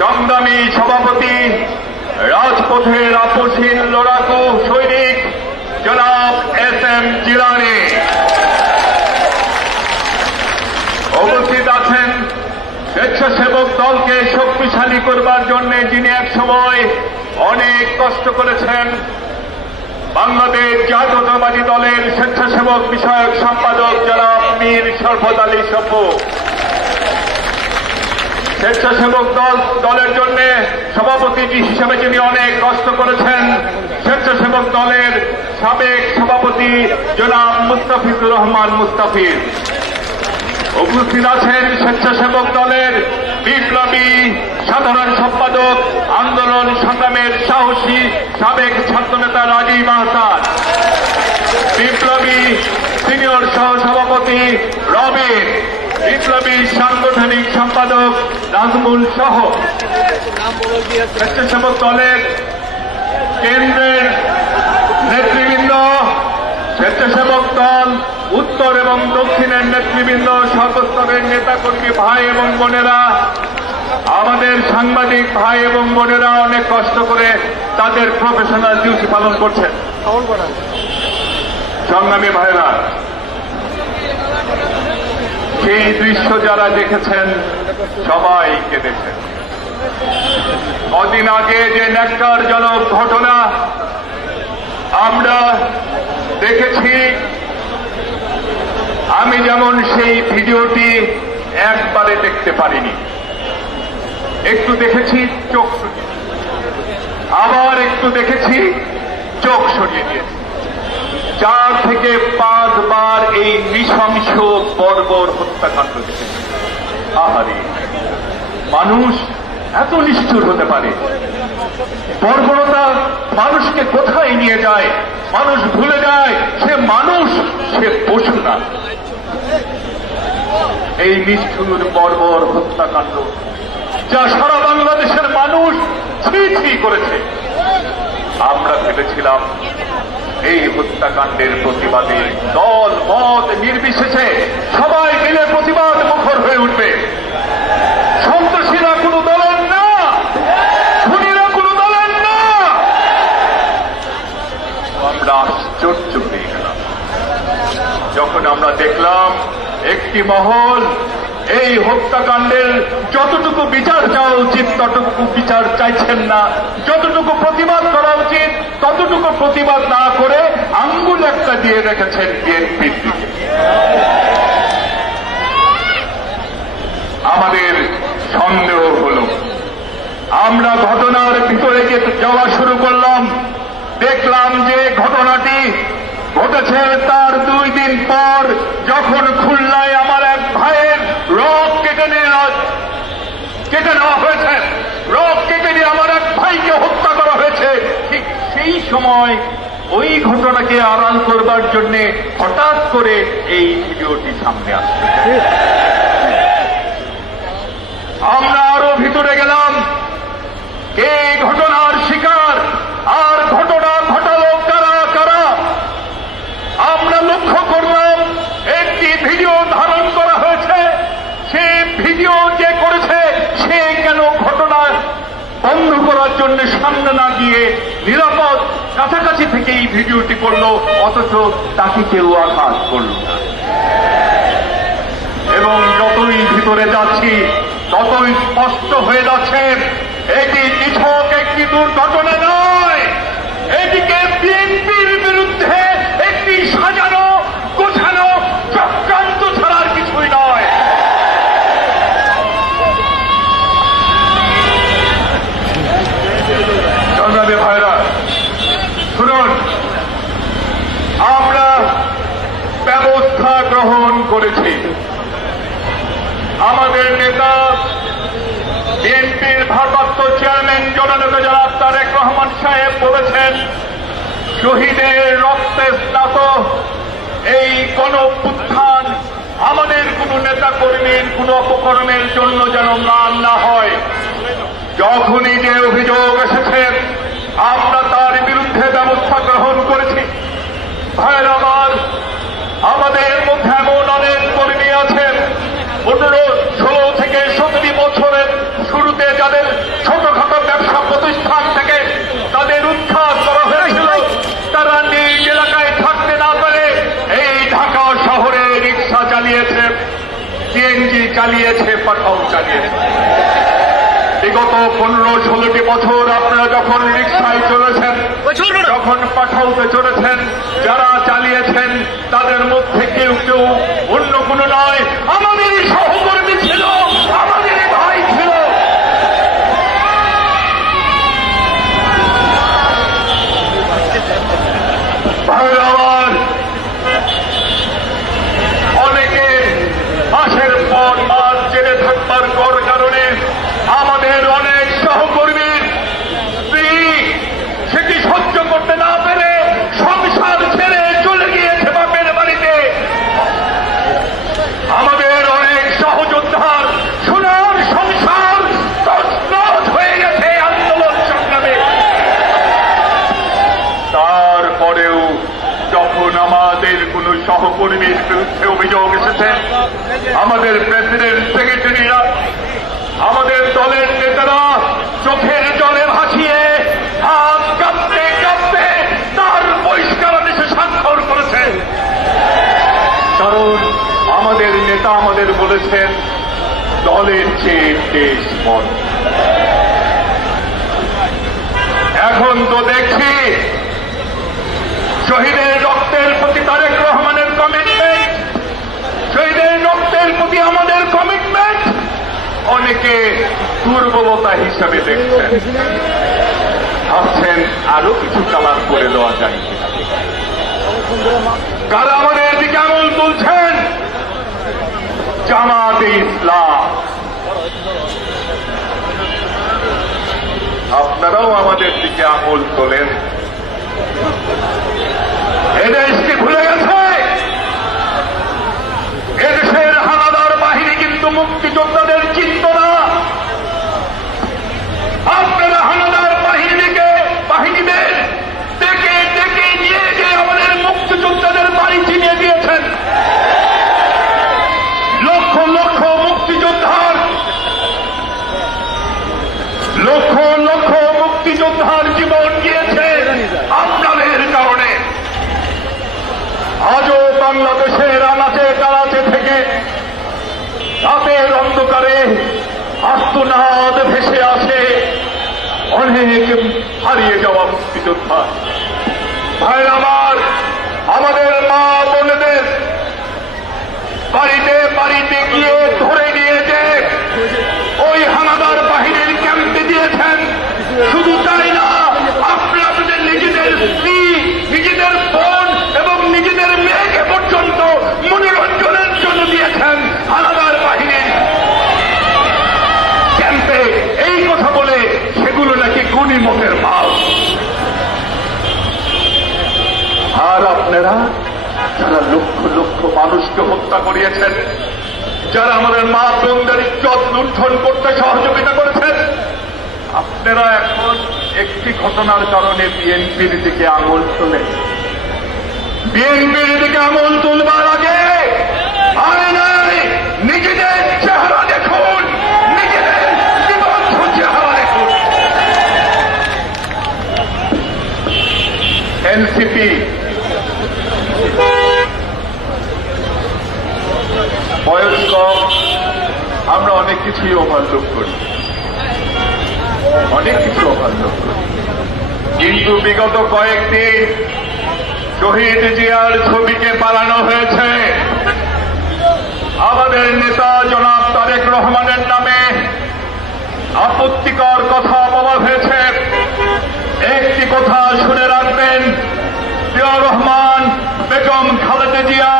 সংগ্রামী সভাপতি, রাজপথের আপসীন লড়াকু সৈনিক, জনাব এস এম জিলানি। উপস্থিত আছেন স্বেচ্ছাসেবক দলকে শক্তিশালী করবার জন্য যিনি এক সময় অনেক কষ্ট করেছেন, বাংলাদেশ জাতীয়তাবাদী দলের স্বেচ্ছাসেবক বিষয়ক সম্পাদক জনাব মীর শরফত আলী সফু স্বেচ্ছাসেবক দল, দলের জন্য সভাপতি হিসেবে যিনি অনেক কষ্ট করেছেন, স্বেচ্ছাসেবক দলের সাবেক সভাপতি জনাব মুস্তাফিজুর রহমান মুস্তাফিজ। উপস্থিত আছেন স্বেচ্ছাসেবক দলের বিপ্লবী সাধারণ সম্পাদক, আন্দোলন সংগ্রামের সাহসী সাবেক ছাত্রনেতা রাজীব আহসান। বিপ্লবী সিনিয়র সহসভাপতি রবিন। বিপ্লবী সাংগঠনিক সম্পাদক নাজমুল সহ স্বেচ্ছাসেবক দলের কেন্দ্রের নেতৃবৃন্দ, স্বেচ্ছাসেবক দল, উত্তর এবং দক্ষিণের নেতৃবৃন্দ, সর্বস্তরের নেতাকর্মী ভাই এবং বোনেরা, আমাদের সাংবাদিক ভাই এবং বোনেরা অনেক কষ্ট করে তাদের প্রফেশনাল ডিউটি পালন করছেন। সংগ্রামী ভাইরা সেই দৃশ্য যারা দেখেছেন সবাই কেঁদেছেন কদিন আগে যে ন্যাক্কারজনক ঘটনা আমরা দেখেছি, আমি যেমন সেই ভিডিওটি একবারে দেখতে পারিনি। একটু দেখেছি, চোখ সরিয়ে আবার একটু দেখেছি, চোখ সরিয়ে দিয়েছি। চার থেকে পাঁচবার এই নৃশংস বর্বর হত্যাকাণ্ড দেখেছি আহারে, মানুষ এত নিষ্ঠুর হতে পারে। বর্বরতা মানুষকে কোথায় নিয়ে যায়? মানুষ ভুলে যায়, সে মানুষ, সে পশু না। এই নিষ্ঠুর বর্বর হত্যাকাণ্ড যা সারা বাংলাদেশের মানুষ ছি ছি করেছে। আমরা ভেবেছিলাম এই হত্যাকাণ্ডের প্রতিবাদে দল, মত নির্বিশেষে সবাই মিলে প্রতিবাদ মুখর হয়ে উঠবে। সন্ত্রাসীরা কোনো দলের না, খুনিরা কোনো দলের না। আমরা আশ্চর্য হয়ে গেলাম। যখন আমরা দেখলাম একটি মহল এই হত্যাকাণ্ডের যতটুকু বিচার চাওয়া উচিত, ততটুকু বিচার চাইছেন না। যতটুকু প্রতিবাদ করা উচিত, ততটুকু প্রতিবাদ না করে আঙ্গুল একটা দিয়ে রেখেছেন বিএনপির দিকে আমাদের সন্দেহ হল, আমরা ঘটনার ভিতরে যাওয়া শুরু করলাম, দেখলাম যে ঘটনাটি ঘটেছে তার দুই দিন পর, যখন খুলনায় আমার এক ভাইয়ের রক কেটে নেওয়া কেটে নেওয়া হয়েছে। রথ কেটে নিয়ে আমার এক ভাইকে হত্যা করা হয়েছে। ঠিক সেই সময় ওই ঘটনাকে আড়াল করবার জন্য হঠাৎ করে এই ভিডিওটি সামনে আসছে আমরা আরও ভিতরে গেলাম কে ঘটনার শিকার আর ঘটনা ঘটালো কারা কারা আমরা লক্ষ্য করলাম একটি ভিডিও ধারণ করা হয়েছে সে ভিডিও যে করেছে সে কেন ঘটনা বন্ধ করার জন্য সামনে না গিয়ে নিরাপদ কাছাকাছি থেকে এই ভিডিওটি করল, অথচ তাকে কেউ আঘাত করল না। এবং যতই ভিতরে যাচ্ছি, ততই স্পষ্ট হয়ে যাচ্ছে, এটি নিছক একটি দুর্ঘটনা নয় এটিকে বিএনপির বিরুদ্ধে একটি সাজানো গোছানো চক্রান্ত ছাড়ার কিছুই নয় সংগ্রামী ভাইরা শুনুন আমরা ব্যবস্থা গ্রহণ করেছি। আমাদের নেতা বিএনপির ভারপ্রাপ্ত চেয়ারম্যান জননেতা জনাব তারেক রহমান সাহেব বলেছেন, শহীদের রক্তে স্নাত, এই গণ অভ্যুত্থান আমাদের কোন নেতা কর্মীর কোন অপকর্মের জন্য যেন মান না হয়। যখনই যে অভিযোগ এসেছে, আমরা তার বিরুদ্ধে ব্যবস্থা গ্রহণ করেছি। ভাইয়ের আমার আমাদের মধ্যে এমন অনেক কর্মী আছেন পনেরো ষোলো থেকে চালিয়েছে পাঠাও চালিয়েছে। বিগত পনেরো ষোলোটি বছর আপনারা যখন রিক্সায় চলেছেন যখন পাঠাউতে চলেছেন যারা চালিয়েছেন তাদের মধ্যে কেউ কেউ অন্য কোনো নয় আমাদেরই সহকর্মী ছিল আমাদেরই ভাই ছিল ভাই আমার অনেকে মাসের পর মাস জেলে থাকবার কর কারণে আমাদের অনেক সহকর্মীর স্ত্রী সেটি সহ্য করতে না পেরে সংসার ছেড়ে চলে গিয়েছে বাপের বাড়িতে আমাদের অনেক সহযোদ্ধার সোনার সংসার তছনছ হয়ে গেছে আন্দোলন সংগ্রামে তারপরেও যখন আমাদের কোন আমাদের প্রেসিডেন্ট সেক্রেটারিরা আমাদের দলের নেতারা চোখের জলে ভাসিয়ে হাত কাঁপতে কাঁপতে তার বহিষ্কার দেশে স্বাক্ষর করেছেন কারণ আমাদের নেতা আমাদের বলেছেন দলের চেয়ে দেশ এখন তো দেখছি, শহীদের রক্তের প্রতি তারেক রহমানের কমিটমেন্ট শহীদের রক্তের প্রতি আমাদের কমিটমেন্ট অনেকে দুর্বলতা হিসাবে দেখছেন। ভাবছেন আরও কিছু কালার করে দেওয়া যায় কারা আমাদের দিকে আঙুল তুলছেন। জামাতে ইসলাম। আপনারাও আমাদের দিকে আঙুল তোলেন। এদেশকে ভুলে গেছে? কিন্তু মুক্তিযোদ্ধাদের চিন্ত না আপনারা হানাদার বাহিনীকে বাহিনীদের ডেকে ডেকে নিয়ে গিয়ে আমাদের মুক্তিযোদ্ধাদের বাড়ি চিনিয়ে দিয়েছেন লক্ষ লক্ষ মুক্তিযোদ্ধার লক্ষ লক্ষ মুক্তিযোদ্ধার জীবন গিয়েছে আপনাদের কারণে আজও বাংলাদেশের আনাচে কানাচে থেকে রাতের অন্ধকারে আস্তনাদ ভেসে আসে। অনেক হারিয়ে যাওয়া মুক্তিযোদ্ধা। ভাই আমার, আমাদের মা বোনেদের বাড়িতে বাড়িতে গিয়ে ধরে নিয়ে যে ওই হানাদার বাহিনীর ক্যাম্পে দিয়েছেন। শুধু তাই না আপনি আপনাদের নিজেদের স্ত্রী নিজেদের বোন এবং নিজেদের মেয়েকে পর্যন্ত মনোরঞ্জনের জন্য দিয়েছেন হানাদার বাহিনীর ক্যাম্পে এই কথা বলে সেগুলো নাকি গুণিমতের মাল আর আপনারা যারা লক্ষ লক্ষ মানুষকে হত্যা করিয়েছেন, যারা আমাদের মা বোনদের ইজ্জত লুণ্ঠন করতে সহযোগিতা করেছেন, আপনারা এখন একটি ঘটনার কারণে বিএনপির দিকে আঙুল তোলেন। বিএনপির দিকে আঙুল তুলবার আগে আয়নায় নিজেদের চেহারা দেখুন নিজেদের বিবদ্ধ চেহারা দেখুন এনসিপি বয়স কম আমরা অনেক কিছুই ওভারলুক করি অনেক কিছু ওভারলুক করি কিন্তু কয়েকদিন শহীদ জিয়ার ছবিকে পালানো হয়েছে। আমাদের নেতা জনাব তারেক রহমানের নামে আপত্তিকর কথা বলা হয়েছে। একটি কথা শুনে রাখবেন, জিয়া রহমান, বেগম খালেদা জিয়া,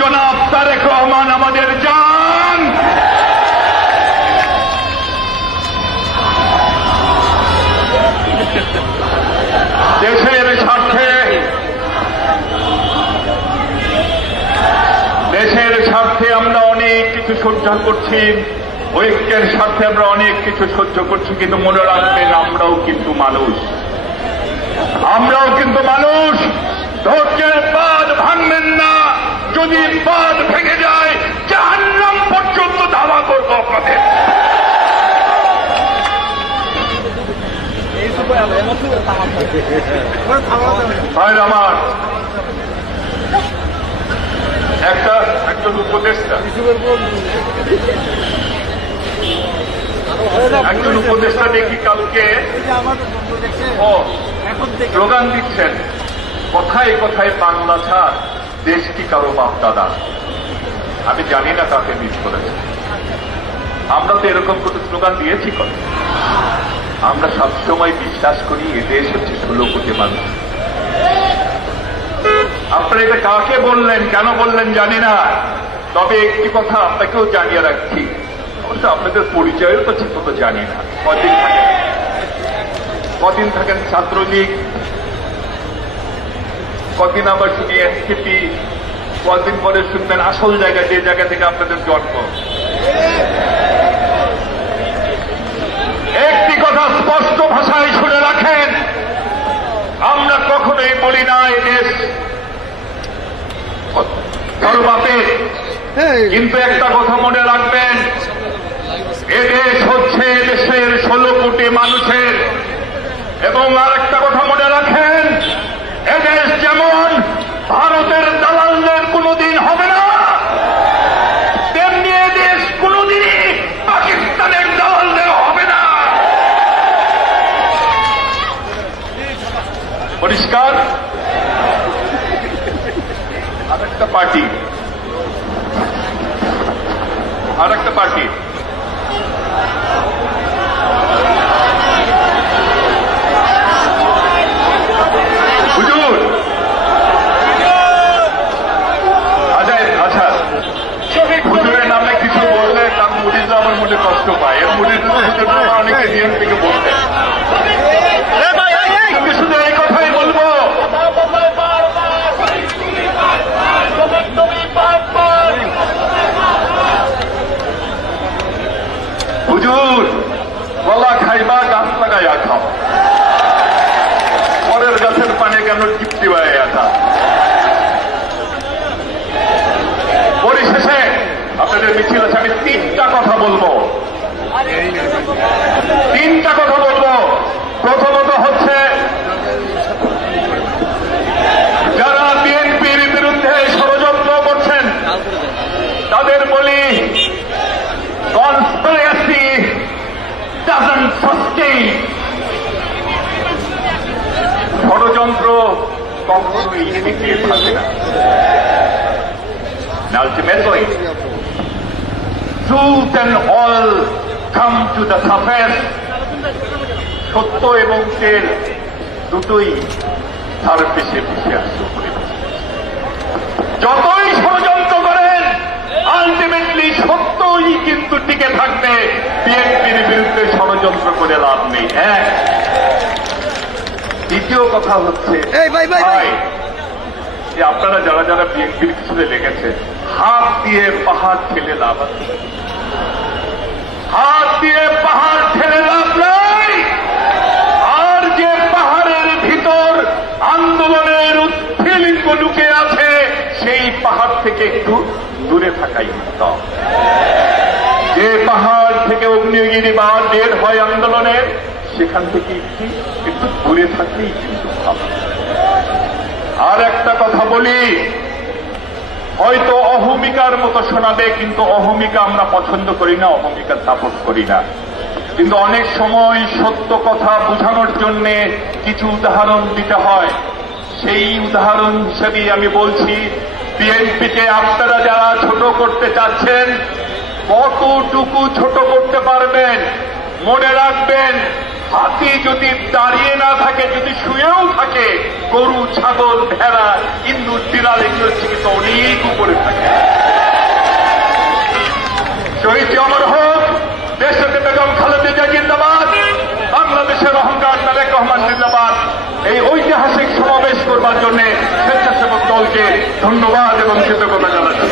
জনাব তারেক রহমান স্বার্থে আমরা অনেক কিছু সহ্য করছি। ঐক্যের স্বার্থে আমরা অনেক কিছু সহ্য করছি, কিন্তু মনে রাখবেন আমরাও কিন্তু মানুষ। আমরাও কিন্তু মানুষ। ধৈর্যের বাদ ভাঙবেন না। যদি বাদ ভেঙে যায়, জাহান্নাম পর্যন্ত ধাওয়া করব আপনাদের। আমার, একটা একজন উপদেষ্টা। একজন উপদেষ্টা দেখি কালকে স্লোগান দিচ্ছেন, কথায় কথায় বাংলা ছাড়, দেশ কি কারও বাপ দাদা? আমি জানি না কাকে মিস করেছে। আমরা তো এরকম কোনো স্লোগান দিয়েছি কত আমরা সবসময় বিশ্বাস করি এ দেশ হচ্ছে ষোলো কোটি মানুষ। আপনারা এটা কাকে বললেন, কেন বললেন জানি না। তবে একটি কথা আপনাকেও জানিয়ে রাখছি। অবশ্য আপনাদের পরিচয়ও তো ঠিক মতো জানি না। কদিন থাকেন? কদিন থাকেন ছাত্রলীগ? কদিন আবার শুনি এনসিপি? কদিন পরে শুনবেন আসল জায়গা, যে জায়গা থেকে আপনাদের জন্ম। একটি কথা স্পষ্ট ভাষায় শুনে রাখেন। আমরা কখনোই বলি না এ দেশ বাপে কিন্তু একটা কথা মনে রাখবেন এদেশ হচ্ছে দেশের ষোলো কোটি মানুষের। এবং আর একটা কথা মনে রাখেন এদেশ যেমন ভারতের দালালদের কোনোদিন হবে না তেমনি এদেশ কোনোদিনই পাকিস্তানের দালালদের হবে না পরিষ্কার আর একটা পার্টি আর একটা পার্টি হুজুর আচ্ছা আচ্ছা হুজুরের নামে কিছু বললে তার মুড়িটা আমার মনে কষ্ট পায়। এর মনে অনেকে থেকে বলতেন আমি শুধু এই কথাই বলব। হুজুর কলা খাইবা গাছ লাগাইয়া খাও পরের গাছের পানে কেন টিপটি বাড়াইয়া খাও পরিশেষে আপনাদের মিছিল আছে আমি তিনটা কথা বলব তিনটা কথা বলব প্রথমত হচ্ছে যারা বিএনপির বিরুদ্ধে ষড়যন্ত্র করছেন তাদের বলি কনস্পিরেসি ডাজন্ট সাস্টেইন ষড়যন্ত্র কখনোই টিকিয়ে থাকে না ultimately truth and all come to the surface. সত্য এবং তেল দুটোই সারফেসে ভেসে যতই ষড়যন্ত্র করেন আলটিমেটলি সত্যই কিন্তু টিকে থাকবে। বিএনপির বিরুদ্ধে ষড়যন্ত্র করে লাভ নেই। এক দ্বিতীয় কথা হচ্ছে। যে আপনারা যারা যারা বিএনপির পিছনে লেগেছেন হাত দিয়ে পাহাড় ঠেলে লাভ আছে। হাত দিয়ে পাহাড় ঠেলে লাভ নাই। আর যে পাহাড়ের ভিতর আন্দোলনের উৎফিলিঙ্গ লুকে আছে সেই পাহাড় থেকে একটু দূরে থাকাই উত্তম। যে পাহাড় থেকে অগ্নিগিরি বা বের হয় আন্দোলনের সেখান থেকে একটু দূরে থাকলেই কিন্তু ভালো। আর একটা কথা বলি, হয়তো অহমিকার মতো শোনাবে, কিন্তু অহমিকা আমরা পছন্দ করি না, অহমিকা সাপোর্ট করি না। কিন্তু অনেক সময় সত্য কথা বোঝানোর জন্য কিছু উদাহরণ দিতে হয়। সেই উদাহরণ হিসেবেই আমি বলছি, বিএনপিকে আপনারা যারা ছোট করতে চাচ্ছেন, কতটুকু ছোট করতে পারবেন, মনে রাখবেন হাতি যদি দাঁড়িয়ে না থাকে, যদি শুয়েও থাকে, গরু, ছাগল, ভেড়া, ইন্দুর বিড়াল এগুলো কিন্তু অনেক উপরে থাকে। শহীদ অমর হোক দেশকে বেগম খালেদা জিন্দাবাদ, বাংলাদেশের অহংকার তারেক রহমান জিন্দাবাদ। এই ঐতিহাসিক সমাবেশ করবার জন্য স্বেচ্ছাসেবক দলকে ধন্যবাদ এবং কৃতজ্ঞতা জানাচ্ছি।